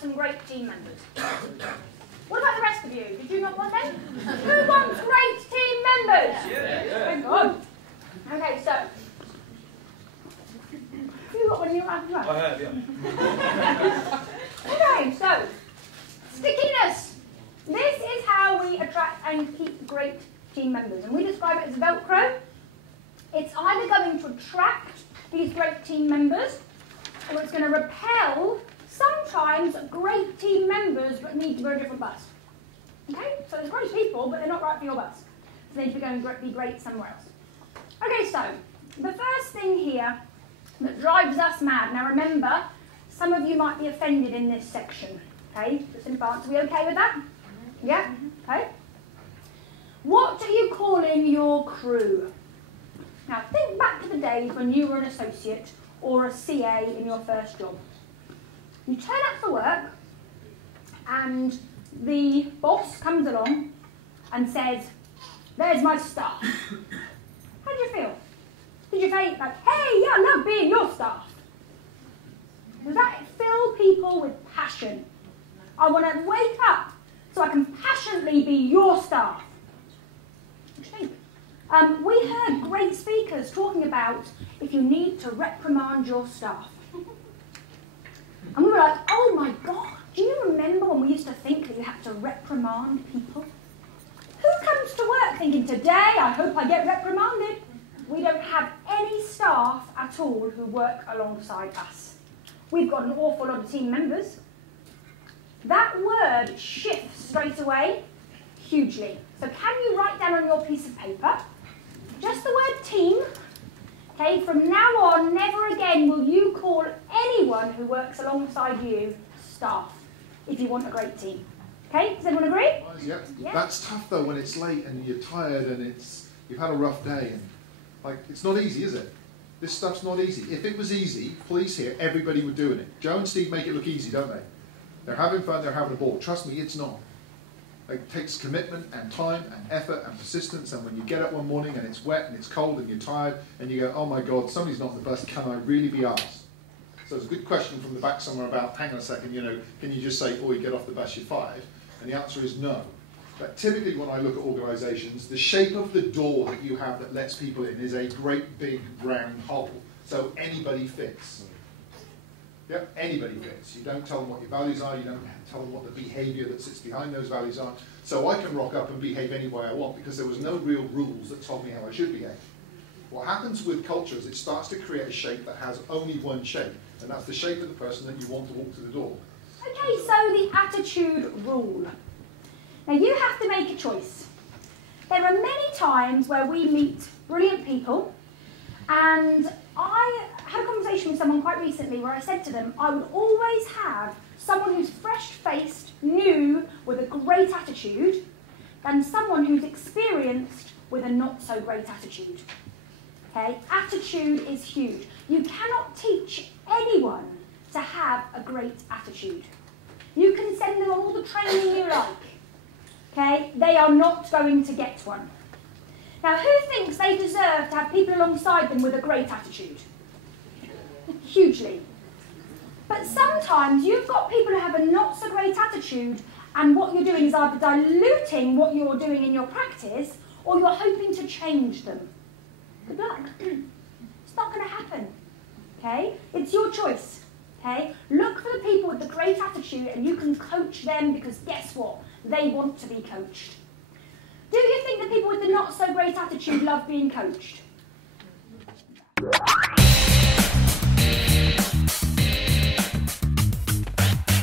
some great team members. What about the rest of you? Did you not want them? Who wants great team members? Thank God. Okay, so. Have you got one in your mouth as well? I have, yeah. Okay, so. Stickiness. This is how we attract and keep great team members. And we describe it as Velcro. It's either going to attract these great team members, or it's going to repel sometimes great team members but need to go a different bus. Okay? So there's great people, but they're not right for your bus. So they need to go and be great somewhere else. Okay, so the first thing here that drives us mad. Now remember, some of you might be offended in this section. Okay? Just in advance. Are we okay with that? Yeah? Okay. What are you calling your crew? Now think back to the days when you were an associate or a CA in your first job. You turn up for work and the boss comes along and says, there's my staff. How did you feel? Did you think like, hey, yeah, I love being your staff? Does that fill people with passion? I want to wake up so I can passionately be your staff. What do you think? We heard great speakers talking about if you need to reprimand your staff. And we were like, oh my God, do you remember when we used to think that you had to reprimand people? Who comes to work thinking, today I hope I get reprimanded? We don't have any staff at all who work alongside us. We've got an awful lot of team members. That word shifts straight away hugely. So can you write down on your piece of paper just the word team? Okay, from now on, never again will you call anyone who works alongside you staff if you want a great team. Okay, does everyone agree? Yeah. Yeah. That's tough though when it's late and you're tired and you've had a rough day and it's not easy, is it? This stuff's not easy. If it was easy, please hear, everybody would doing it. Joe and Steve make it look easy, don't they? They're having fun, they're having a ball. Trust me, it's not. It takes commitment and time and effort and persistence, and when you get up one morning and it's wet and it's cold and you're tired and you go, oh my God, somebody's not on the bus, can I really be asked? So it's a good question from the back somewhere about, hang on a second, can you just say, oh, you get off the bus, you're fired? And the answer is no. But typically when I look at organisations, the shape of the door that you have that lets people in is a great big round hole, so anybody fits. Yep, anybody fits. You don't tell them what your values are, you don't tell them what the behaviour that sits behind those values are. So I can rock up and behave any way I want because there was no real rules that told me how I should behave. What happens with culture is it starts to create a shape that has only one shape, and that's the shape of the person that you want to walk to the door. Okay, so the attitude rule. Now you have to make a choice. There are many times where we meet brilliant people, and I had a conversation with someone quite recently where I said to them, I would always have someone who's fresh-faced, new, with a great attitude, than someone who's experienced with a not-so-great attitude. Okay? Attitude is huge. You cannot teach anyone to have a great attitude. You can send them all the training you like. Okay? They are not going to get one. Now, who thinks they deserve to have people alongside them with a great attitude? Hugely. But sometimes you've got people who have a not-so-great attitude, and what you're doing is either diluting what you're doing in your practice, or you're hoping to change them. Good luck. It's not going to happen. Okay? It's your choice. Okay? Look for the people with the great attitude, and you can coach them because guess what? They want to be coached. Do you think the people with the not-so-great attitude love being coached?